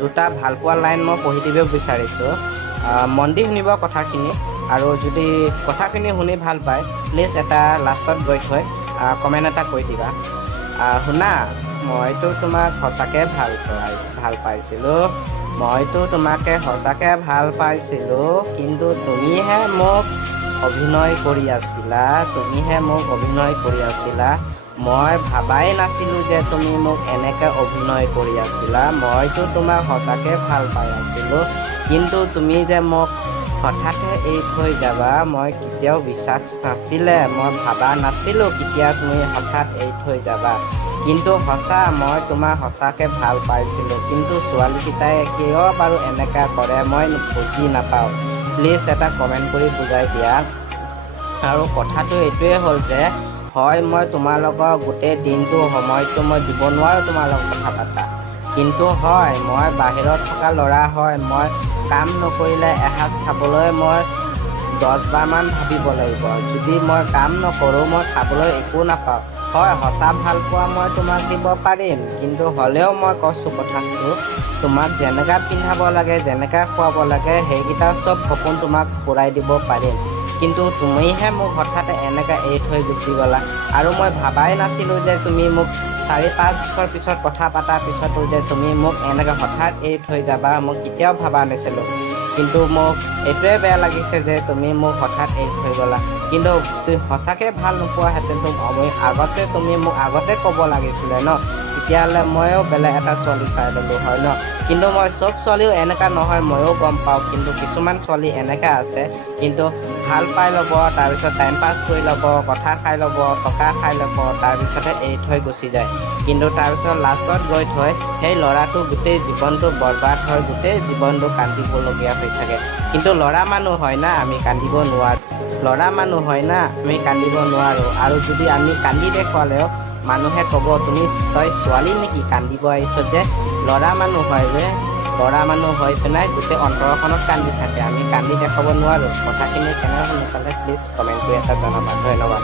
দুটা ভালপোৱা লাইন মই পঢ়ি দিব বিচাৰিছোঁ। মন দি শুনিব কথাখিনি, আৰু যদি কথাখিনি শুনি ভাল পায় প্লিজ এটা লাষ্টত গৈ থৈ কমেণ্ট এটা কৰি দিবা। শুনা, মইতো তোমাক সঁচাকৈ ভাল পাইছিলোঁ। মইতো তোমাকে সঁচাকৈ ভাল পাইছিলোঁ, কিন্তু তুমিহে মোক অভিনয় কৰি আছিলা। মই ভাবাই নাছিলোঁ যে তুমি মোক এনেকৈ অভিনয় কৰি আছিলা। মইতো তোমাক সঁচাকৈ ভাল পাই আছিলোঁ, কিন্তু তুমি যে মোক হঠাতে এৰি থৈ যাবা মই কেতিয়াও বিশ্বাস নাছিলে। মই ভাবা নাছিলোঁ কেতিয়া তুমি হঠাৎ এৰি থৈ যাবা, কিন্তু সঁচা মই তোমাক সঁচাকৈ ভাল পাইছিলোঁ। কিন্তু ছোৱালীকেইটাই কিয় বাৰু এনেকুৱা কৰে মই বুজি নাপাওঁ। প্লিজ এটা কমেণ্ট কৰি বুজাই দিয়া। আৰু কথাটো এইটোৱে হ'ল যে হয়, মই তোমাৰ লগত গোটেই দিনটো সময়টো মই দিব নোৱাৰোঁ তোমাৰ লগত কথা পতা, কিন্তু হয় মই বাহিৰত থকা ল'ৰা হয়, মই কাম নকৰিলে এসাঁজ খাবলৈ মই 10 বাৰমান ভাবিব লাগিব। যদি মই কাম নকৰোঁ মই খাবলৈ একো নাপাওঁ। হয়, সঁচা ভাল পোৱা মই তোমাক দিব পাৰিম, কিন্তু হ'লেও মই কৈছোঁ কথাটো, তোমাক যেনেকৈ পিন্ধাব লাগে যেনেকৈ খুৱাব লাগে সেইকেইটা চব সপোন তোমাক পূৰাই দিব পাৰিম, কিন্তু তুমিহে মোক হঠাতে এনেকৈ এৰি থৈ গুচি গ'লা। আৰু মই ভাবাই নাছিলোঁ যে তুমি মোক 4-5 বছৰ পিছত কথা পতাৰ পিছতো যে তুমি মোক এনেকৈ হঠাৎ এৰি থৈ যাবা মই কেতিয়াও ভবা নাছিলোঁ। কিন্তু মোক এইটোৱে বেয়া লাগিছে যে তুমি মোক হঠাৎ এৰি থৈ গ'লা। কিন্তু তুমি সঁচাকৈ ভাল নোপোৱাহেঁতেন তুমি মোক আগতে ক'ব লাগিছিলে ন, তেতিয়াহ'লে ময়ো বেলেগ এটা ছোৱালী চাই ল'লোঁ হয় ন। কিন্তু মই চব ছোৱালীও এনেকুৱা নহয় ময়ো গম পাওঁ, কিন্তু কিছুমান ছোৱালী এনেকুৱা আছে, কিন্তু ভাল পাই ল'ব, তাৰপিছত টাইম পাছ কৰি ল'ব, কথা খাই ল'ব, টকা খাই ল'ব, তাৰপিছতে এৰি থৈ গুচি যায়। কিন্তু তাৰপিছত লাষ্টত গৈ থৈ সেই ল'ৰাটো গোটেই জীৱনটো বৰবাদ হয়, গোটেই জীৱনটো কান্দিবলগীয়া হৈ থাকে। কিন্তু ল'ৰা মানুহ হয় না, আমি কান্দিব নোৱাৰোঁ। আৰু যদি আমি কান্দি দেখুৱালেও মানুহে ক'ব তই ছোৱালী নেকি কান্দিব আহিছ যে। ল'ৰা মানুহ হৈ পেলাই গোটেই অন্তৰখনত কান্দি থাকে, আমি কান্দি দেখাব নোৱাৰোঁ। কথাখিনি কেনেকৈ শুনি পালে প্লিজ কমেণ্ট কৰি এটা জনাবা। ধন্যবাদ।